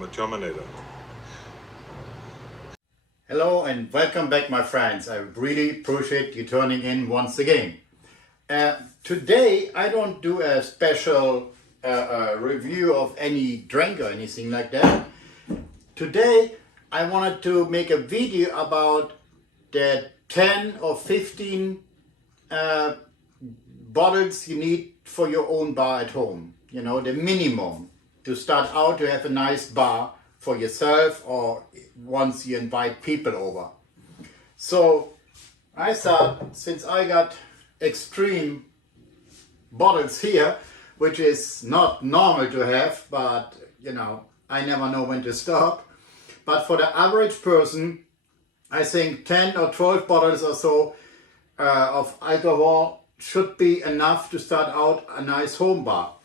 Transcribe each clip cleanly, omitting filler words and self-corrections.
I'm a Terminator. Hello and welcome back, my friends. I really appreciate you turning in once again. Today I don't do a special review of any drink or anything like that. Today I wanted to make a video about the 10 or 15 bottles you need for your own bar at home. You know, the minimum to start out to have a nice bar for yourself or once you invite people over. So I thought, since I got extreme bottles here, which is not normal to have, but you know, I never know when to stop. But for the average person, I think 10 or 12 bottles or so of alcohol should be enough to start out a nice home bar.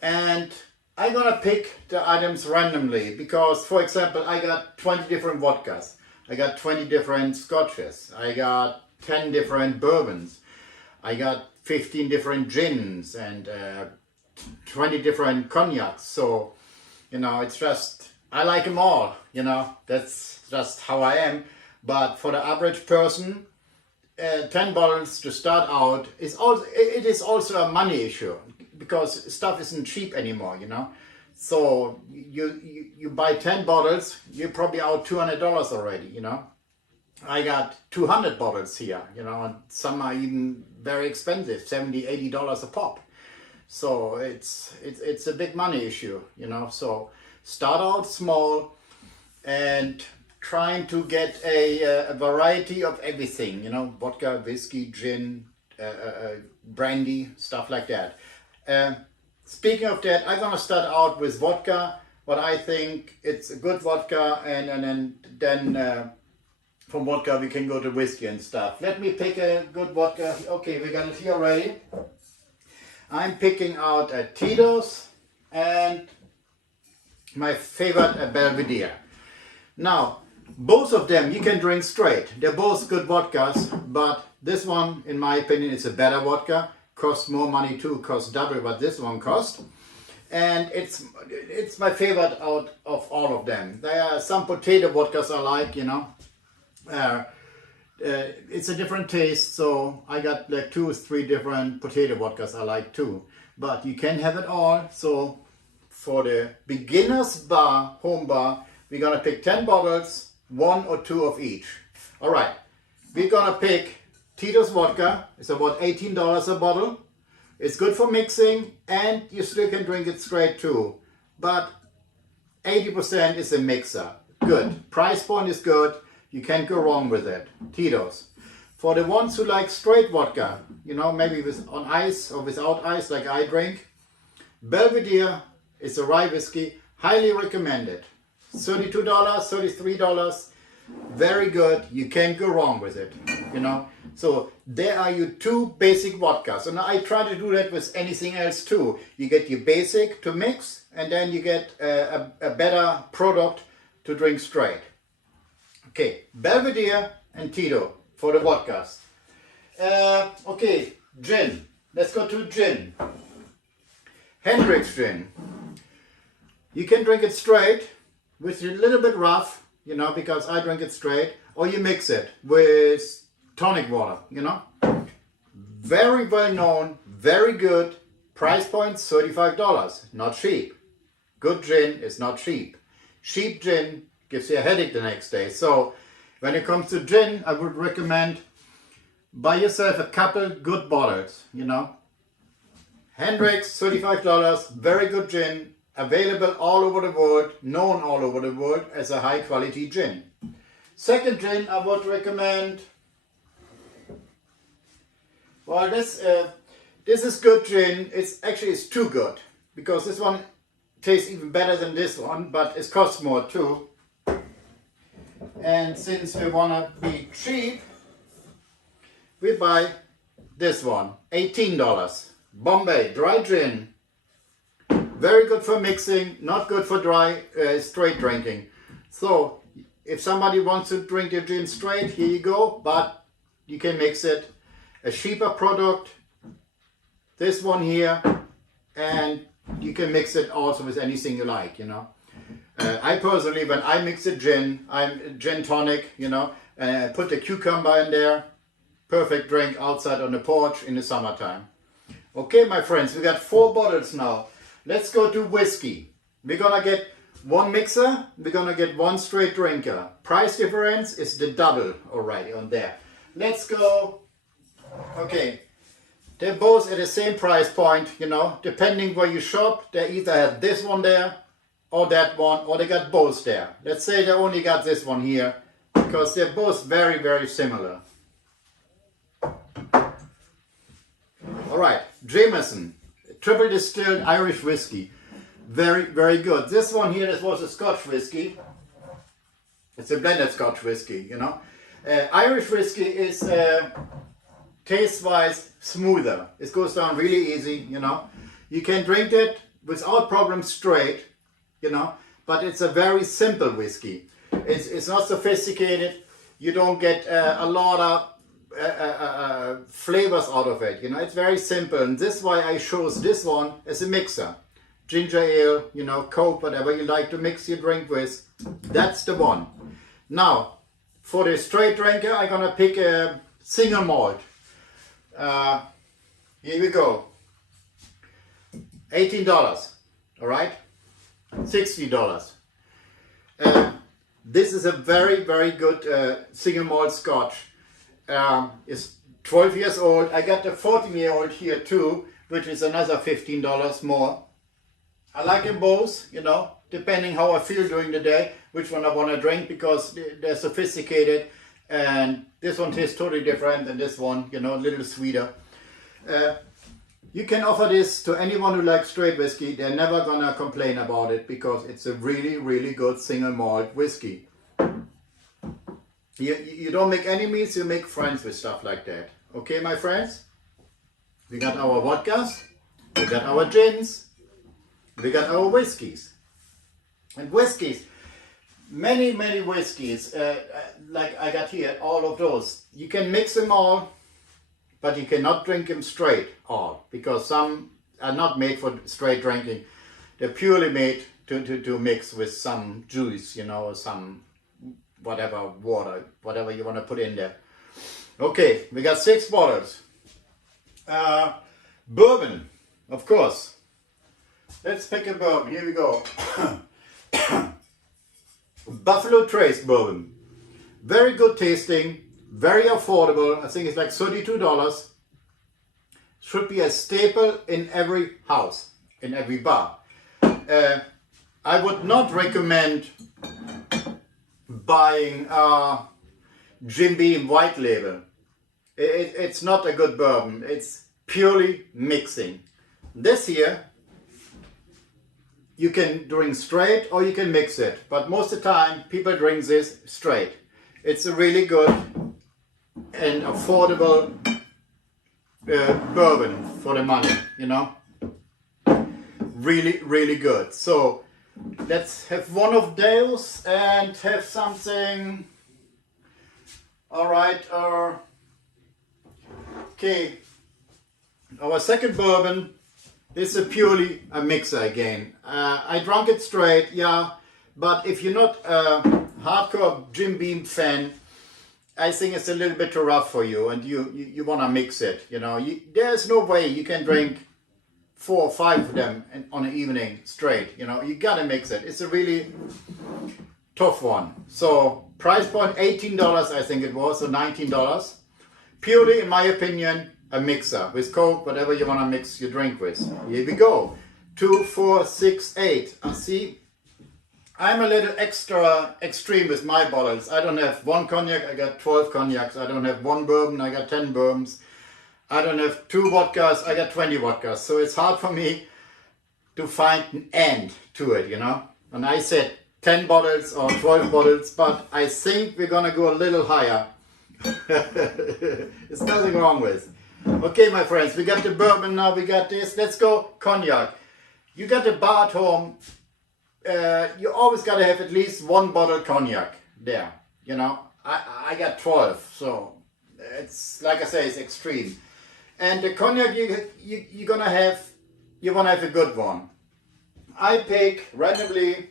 And I'm gonna pick the items randomly because, for example, I got 20 different vodkas, I got 20 different scotches, I got 10 different bourbons, I got 15 different gins and 20 different cognacs. So, you know, it's just, I like them all, you know, that's just how I am. But for the average person, 10 bottles to start out is also, it is also a money issue because stuff isn't cheap anymore, you know. So you buy 10 bottles, you're probably out $200 already, you know. I got 200 bottles here, you know, and some are even very expensive, $70, $80 a pop. So it's a big money issue, you know. So start out small and trying to get a variety of everything, you know, vodka, whiskey, gin, brandy, stuff like that. Speaking of that, I'm gonna start out with vodka, what I think it's a good vodka, and then from vodka we can go to whiskey and stuff. Let me pick a good vodka. Okay, we got it here already. I'm picking out a Tito's and my favorite, a Belvedere. Now, both of them you can drink straight. They're both good vodkas, but this one, in my opinion, is a better vodka. Costs more money too, costs double what this one cost. And it's my favorite out of all of them. There are some potato vodkas I like, you know. It's a different taste, so I got like 2 or 3 different potato vodkas I like too. But you can have it all. So for the beginner's bar, home bar, we're gonna pick 10 bottles, 1 or 2 of each. All right, we're gonna pick Tito's vodka. It's about $18 a bottle. It's good for mixing and you still can drink it straight too. But 80% is a mixer. Good. Price point is good. You can't go wrong with it. Tito's. For the ones who like straight vodka, you know, maybe with on ice or without ice like I drink, Belvedere is a rye whiskey. Highly recommended. $32, $33. Very good. You can't go wrong with it, you know. So there are your 2 basic vodkas, and I try to do that with anything else too. You get your basic to mix, and then you get a better product to drink straight. Okay, Belvedere and Tito for the vodkas. Okay, gin. Let's go to gin. Hendrick's gin. You can drink it straight, with a little bit rough, you know, because I drink it straight, or you mix it with tonic water, you know. Very well known, very good. Price point $35, not cheap. Good gin is not cheap. Cheap gin gives you a headache the next day. So when it comes to gin, I would recommend buy yourself a couple good bottles, you know. Hendrick's, $35, very good gin. Available all over the world, known all over the world as a high quality gin. Second gin I would recommend, well, this is good gin. It's too good because this one tastes even better than this one, but it costs more too. And since we want to be cheap, we buy this one, $18. Bombay dry gin. Very good for mixing, not good for dry, straight drinking. So if somebody wants to drink their gin straight, here you go, but you can mix it. A cheaper product, this one here, and you can mix it also with anything you like, you know. I personally, when I mix a gin, I'm gin tonic, you know, put the cucumber in there. Perfect drink outside on the porch in the summertime. Okay, my friends, we got 4 bottles now. Let's go to whiskey. We're gonna get 1 mixer, we're gonna get 1 straight drinker. Price difference is the double already on there. Let's go. Okay, they're both at the same price point, you know, depending where you shop. They either have this one there or that one, or they got both there. Let's say they only got this one here because they're both very, very similar. All right, Jameson, triple distilled Irish whiskey. Very, very good. This one here, this was a Scotch whiskey. It's a blended Scotch whiskey, you know. Irish whiskey is taste-wise smoother. It goes down really easy, you know. You can drink it without problem straight, you know, but it's a very simple whiskey. It's not sophisticated. You don't get a lot of flavors out of it, you know. It's very simple, and this is why I chose this one as a mixer. Ginger ale, you know, Coke, whatever you like to mix your drink with, that's the one. Now, for the straight drinker, I'm gonna pick a single malt. Here we go. $18, all right? $60. This is a very, very good single malt Scotch. It's 12 years old. I got the 14-year-old here too, which is another $15 more. I like them both, you know, depending how I feel during the day, which one I want to drink, because they're sophisticated, and this one tastes totally different than this one, you know, a little sweeter. You can offer this to anyone who likes straight whiskey. They're never gonna complain about it because it's a really, really good single malt whiskey. You don't make enemies, you make friends with stuff like that. Okay, my friends? We got our vodkas, we got our gins, we got our whiskeys. And whiskeys, many whiskeys, like I got here, all of those. You can mix them all, but you cannot drink them straight all, because some are not made for straight drinking. They're purely made to mix with some juice, you know, or some whatever, water, whatever you want to put in there. Okay, we got 6 bottles. Bourbon, of course. Let's pick a bourbon. Here we go. Buffalo Trace bourbon. Very good tasting, very affordable. I think it's like $32. Should be a staple in every house, in every bar. I would not recommend buying Jim Beam White Label. It's not a good bourbon. It's purely mixing. This here, you can drink straight or you can mix it. But most of the time, people drink this straight. It's a really good and affordable bourbon for the money, you know. Really, really good. So let's have one of those and have something. All right. Okay. Our second bourbon is purely a mixer again. I drank it straight, yeah. But if you're not a hardcore Jim Beam fan, I think it's a little bit too rough for you, and you want to mix it. You know, there's no way you can drink 4 or 5 of them on an evening straight. You know, you gotta mix it. It's a really tough one. So price point $18, I think it was, or $19. Purely, in my opinion, a mixer with Coke, whatever you want to mix your drink with. Here we go. 2, 4, 6, 8. See, I'm a little extra extreme with my bottles. I don't have 1 cognac, I got 12 cognacs. I don't have 1 bourbon, I got 10 bourbons. I don't have 2 vodkas, I got 20 vodkas. So it's hard for me to find an end to it, you know. And I said 10 bottles or 12 bottles, but I think we're gonna go a little higher. There's nothing wrong with. Okay, my friends, we got the bourbon now, we got this. Let's go cognac. You got the bar at home. You always got to have at least 1 bottle cognac there. You know, I got 12, so it's, like I say, it's extreme. And the cognac you're gonna have, you want to have a good one. I pick randomly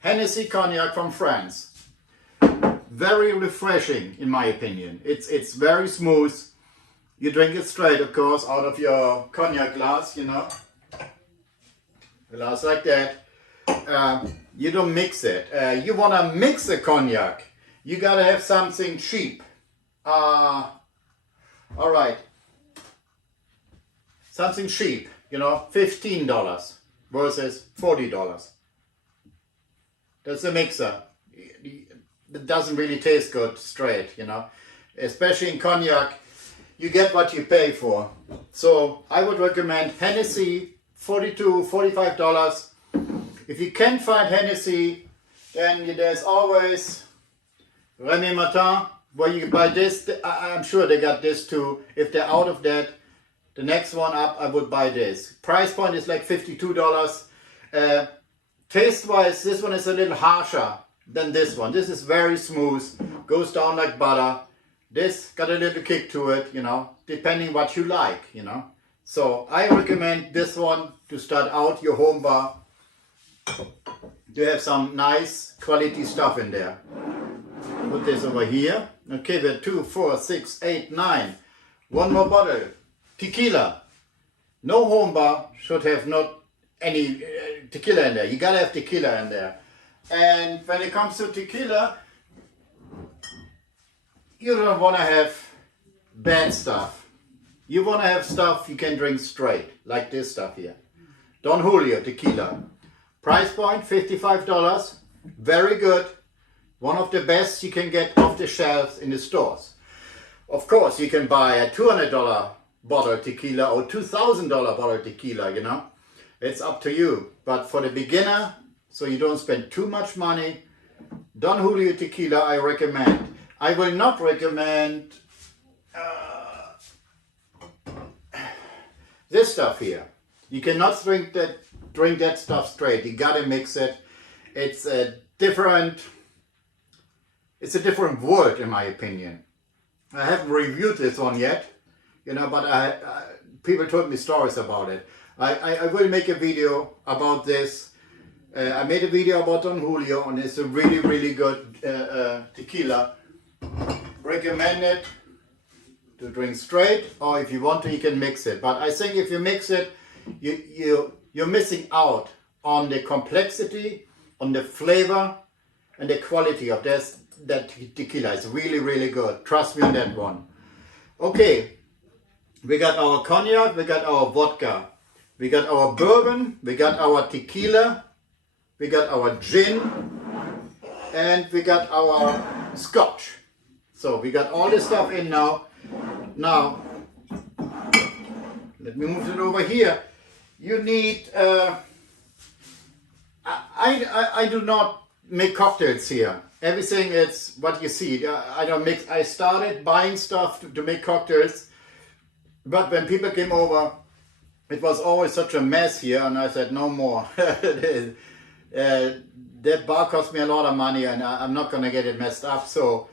Hennessy cognac from France. Very refreshing, in my opinion. It's very smooth. You drink it straight, of course, out of your cognac glass, you know. Glass like that. You don't mix it. You want to mix a cognac. You gotta have something cheap. All right. Something cheap, you know, $15 versus $40. That's a mixer. It doesn't really taste good straight, you know. Especially in cognac, you get what you pay for. So I would recommend Hennessy, $42, $45. If you can't find Hennessy, then there's always Rémy Martin, where you can buy this. I'm sure they got this too. If they're out of that, the next one up, I would buy this. Price point is like $52. Taste-wise, this one is a little harsher than this one. This is very smooth, goes down like butter. This got a little kick to it, you know, depending what you like, you know. So I recommend this one to start out your home bar. To have some nice quality stuff in there. Put this over here. Okay, we have 2, 4, 6, 8, 9. One more bottle. Tequila. No home bar should have not any tequila in there. You gotta have tequila in there. And when it comes to tequila, you don't want to have bad stuff. You want to have stuff you can drink straight, like this stuff here. Don Julio tequila. Price point $55. Very good. One of the best you can get off the shelves in the stores. Of course, you can buy a $200 bottle of tequila or $2,000 bottle of tequila, you know. It's up to you. But for the beginner, so you don't spend too much money, Don Julio tequila I recommend. I will not recommend this stuff here. You cannot drink that stuff straight. You gotta mix it. It's a different world, in my opinion. I haven't reviewed this one yet, you know, but people told me stories about it. I will make a video about this. I made a video about Don Julio, and it's a really, really good tequila. Recommend it to drink straight, or if you want to, you can mix it. But I think if you mix it, you're missing out on the complexity, on the flavor, and the quality of that tequila. Is really, really good. Trust me on that one. Okay, we got our cognac, we got our vodka, we got our bourbon, we got our tequila, we got our gin, and we got our scotch. So we got all this stuff in now. Now, let me move it over here. You need, I do not make cocktails here. Everything is what you see. I don't mix. I started buying stuff to make cocktails, but when people came over, it was always such a mess here, and I said no more. That bar cost me a lot of money, and I'm not gonna get it messed up. So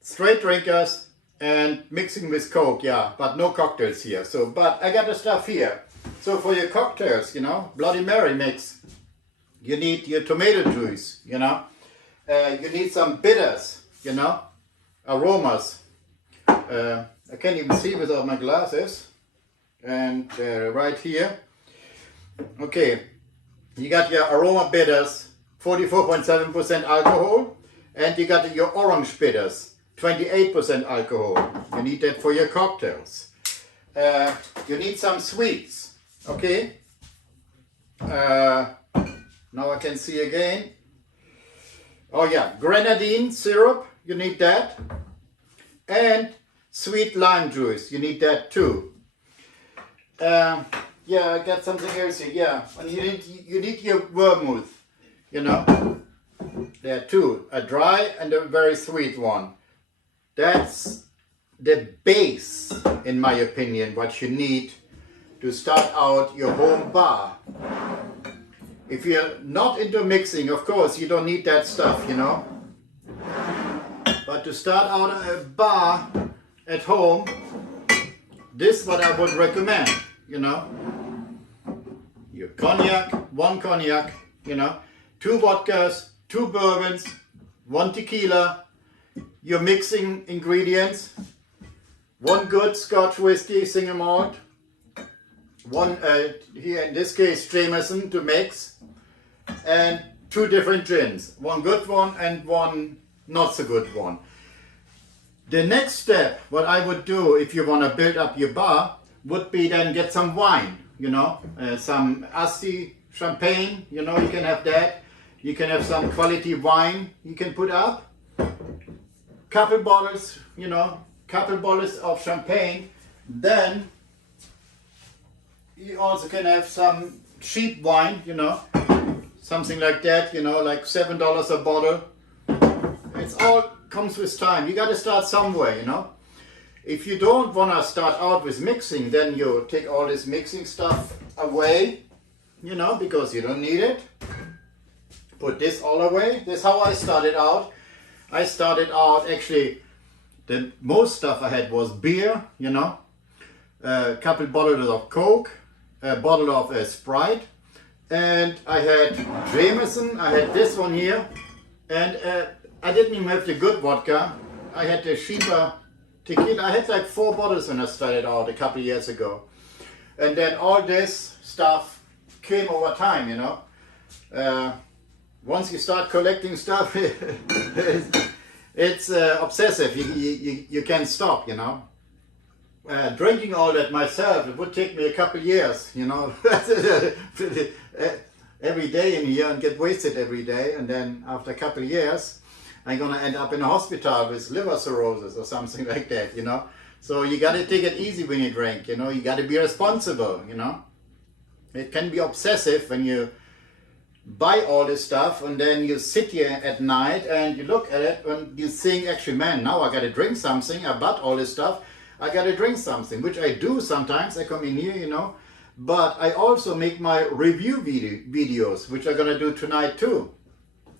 straight drinkers and mixing with Coke, yeah, but no cocktails here. So, but I got the stuff here. So for your cocktails, you know, Bloody Mary mix, you need your tomato juice, you know. You need some bitters, you know, aromas. I can't even see without my glasses. And right here. Okay, you got your aroma bitters, 44.7% alcohol. And you got your orange bitters, 28% alcohol. You need that for your cocktails. You need some sweets, okay? Now I can see again. Oh yeah, grenadine syrup, you need that. And sweet lime juice, you need that too. Yeah, I got something else here. Yeah, and you need your vermouth, you know. There are two, a dry and a very sweet one. That's the base, in my opinion, what you need to start out your home bar. If you're not into mixing, of course, you don't need that stuff, you know. But to start out a bar at home, this is what I would recommend, you know. Your cognac, one cognac, you know. 2 vodkas, 2 bourbons, 1 tequila, your mixing ingredients, 1 good Scotch whiskey single malt, 1 here in this case Jameson to mix, and 2 different gins, 1 good one and 1 not so good one. The next step, what I would do if you want to build up your bar, would be then get some wine, you know, some Asti champagne, you know, you can have that. You can have some quality wine you can put up. Couple bottles, you know, couple bottles of champagne. Then you also can have some cheap wine, you know, something like that, you know, like $7 a bottle. It's all comes with time. You got to start somewhere, you know. If you don't want to start out with mixing, then you take all this mixing stuff away, you know, because you don't need it. Put this all away. This is how I started out. I started out actually, the most stuff I had was beer, you know, a couple bottles of Coke, a bottle of Sprite, and I had Jameson, I had this one here, and I didn't even have the good vodka. I had the cheaper tequila. I had like 4 bottles when I started out a couple years ago. And then all this stuff came over time, you know. Once you start collecting stuff, it's obsessive. You can't stop, you know. Drinking all that myself, it would take me a couple years, you know. Every day in here and get wasted every day. And then after a couple of years, I'm gonna end up in a hospital with liver cirrhosis or something like that, you know. So you gotta take it easy when you drink, you know. You gotta be responsible, you know. It can be obsessive when you buy all this stuff and then you sit here at night and you look at it and you think, actually, man, now I gotta drink something. I bought all this stuff. I gotta drink something, which I do sometimes. I come in here, you know. But I also make my review videos, which I'm gonna do tonight too.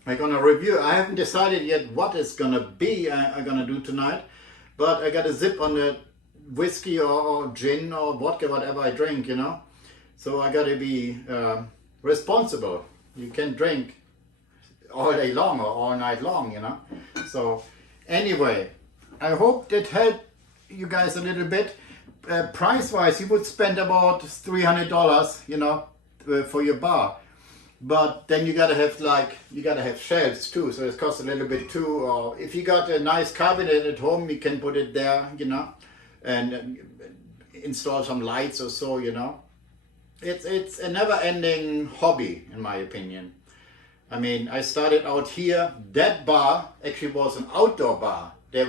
I'm gonna review. I haven't decided yet what it's gonna be I'm gonna do tonight, but I got a zip on the whiskey or gin or vodka, whatever I drink, you know. So I gotta be responsible. You can drink all day long or all night long, you know. So anyway, I hope that helped you guys a little bit. Price-wise, you would spend about $300, you know, for your bar. But then you gotta have shelves too, so it costs a little bit too. Or if you got a nice cabinet at home, you can put it there, you know, and install some lights or so, you know. It's a never-ending hobby, in my opinion. I mean, I started out here. That bar actually was an outdoor bar. There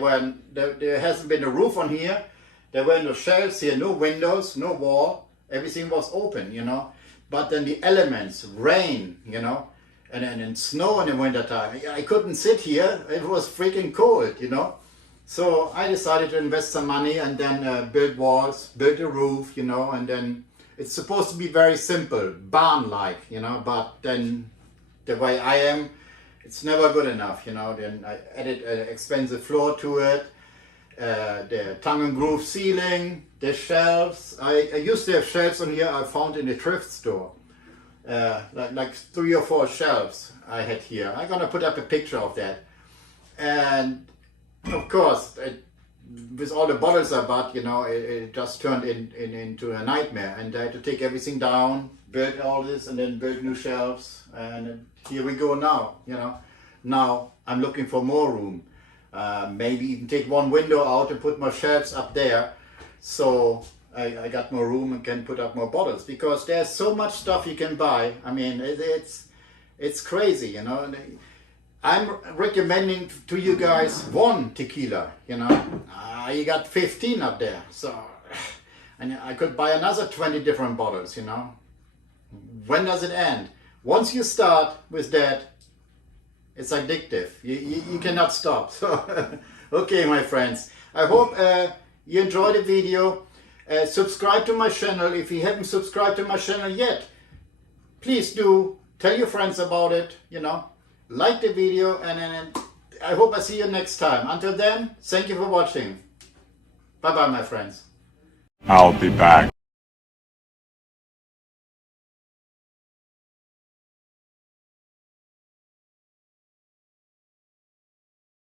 hasn't been a roof on here. There were no shelves here, no windows, no wall. Everything was open, you know. But then the elements, rain, you know, and snow in the wintertime. I couldn't sit here. It was freaking cold, you know. So I decided to invest some money and then build walls, build a roof, you know, and then it's supposed to be very simple, barn-like, you know, but then the way I am, it's never good enough, you know. Then I added an expensive floor to it, the tongue and groove ceiling, the shelves. I used to have shelves on here I found in the thrift store, like 3 or 4 shelves I had here. I'm gonna put up a picture of that. And of course, with all the bottles I bought, you know, it just turned into a nightmare, and I had to take everything down, build all this, and then build new shelves, and here we go now, you know. Now I'm looking for more room, maybe even take one window out and put more shelves up there, so I got more room and can put up more bottles, because there's so much stuff you can buy. I mean, it's crazy, you know. I'm recommending to you guys 1 tequila, you know. You got 15 up there, so and I could buy another 20 different bottles, you know. When does it end? Once you start with that, it's addictive. You cannot stop. So, okay, my friends, I hope you enjoyed the video. Subscribe to my channel if you haven't subscribed to my channel yet. Please do. Tell your friends about it, you know. Like the video, and I hope I see you next time. Until then, thank you for watching. Bye bye, my friends. I'll be back.